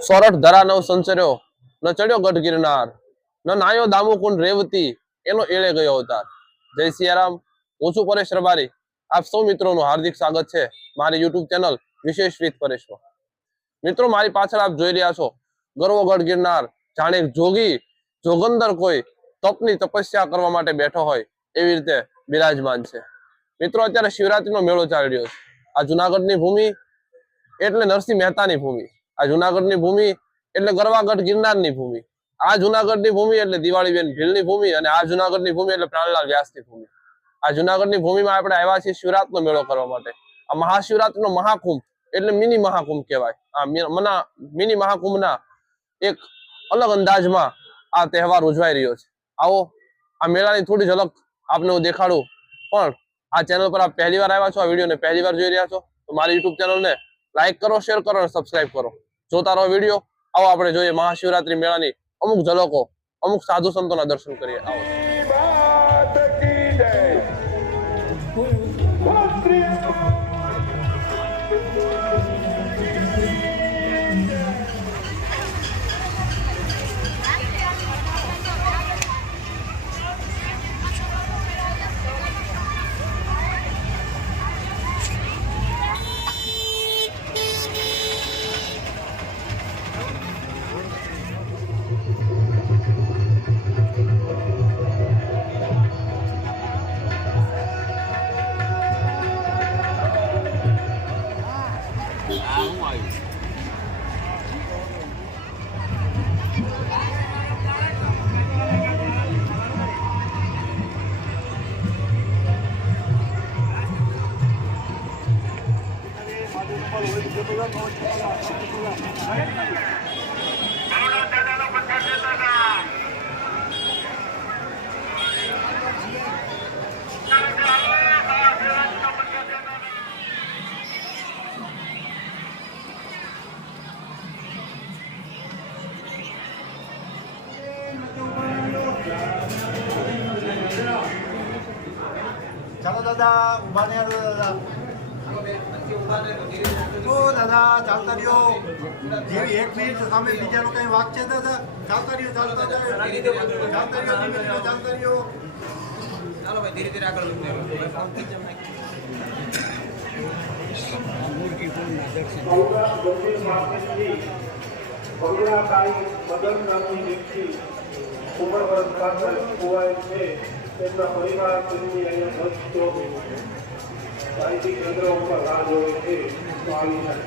સોરઠ ધરા નવ સંચર્યો, ન ચડ્યો ગઢ ગિરનાર, ન નાયો દામુકુંડ રેવતી, એનો એળે ગયો અવતાર। જય સિયારામ, હું છું પરેશ રબારી। આપ સૌ મિત્રોનું હાર્દિક સ્વાગત છે મારી યુટ્યુબ ચેનલ વિશેષ રીત પરેશમાં। મિત્રો, મારી પાછળ આપ જોઈ રહ્યા છો ગરવો ગઢ ગિરનાર, જાણે જોગી જોગંદર કોઈ તપની તપસ્યા કરવા માટે બેઠો હોય એવી રીતે બિરાજમાન છે। મિત્રો, અત્યારે શિવરાત્રીનો મેળો ચાલી રહ્યો છે। આ જુનાગઢની ભૂમિ એટલે નરસિંહ મહેતાની ભૂમિ, આ જુનાગઢની ભૂમિ એટલે ગરવાગઢ ગિરનારની ભૂમિ, આ જુનાગઢની ભૂમિ એટલે દિવાળીબેન ભીલની ભૂમિ, અને આ જુનાગઢની ભૂમિ એટલે પ્રાણલાલ વ્યાસની ભૂમિ। આ જુનાગઢની ભૂમિમાં આપણે આવ્યા છીએ શિવરાત્રીનો મેળો કરવા માટે। આ મહાશિવરાત્રીનો મહાકુંભ એટલે મિની મહાકુંભ કહેવાય। આ મિની મહાકુંભના એક અલગ અંદાજમાં આ તહેવાર ઉજવાઈ રહ્યો છે। આવો આ મેળાની થોડી ઝલક આપને હું દેખાડું। પણ આ ચેનલ પર આપ પહેલી વાર આવ્યા છો, આ વિડીયોને પહેલી વાર જોઈ રહ્યા છો, તો મારી યુટ્યુબ ચેનલને લાઈક કરો, શેર કરો અને સબસ્ક્રાઇબ કરો। જોતા રહો વિડીયો। આવો આપણે જોઈએ મહાશિવરાત્રી મેળાની અમુક ઝલકો, અમુક સાધુ સંતોના દર્શન કરીએ। આવો। ચાલો દાદા, ઉભા નહીં દાદા। ઓ દાદા, ચાલતા રહ્યો। જેવી 1 મિનિટ સામે બીજાનો કઈ વાક છે દાદા, ચાલતા રહ્યો, ચાલતા રહ્યો, ચાલતા રહ્યો, ધીમે ધીમે ચાલતા રહ્યો। ચાલો ભાઈ, ધીરે ધીરે આગળ તેમના પરિવાર તેમની અહીંયા ભક્તો સાહિત્ય કેન્દ્ર ઉપર રાહ જોવે છે તો આવી જાય।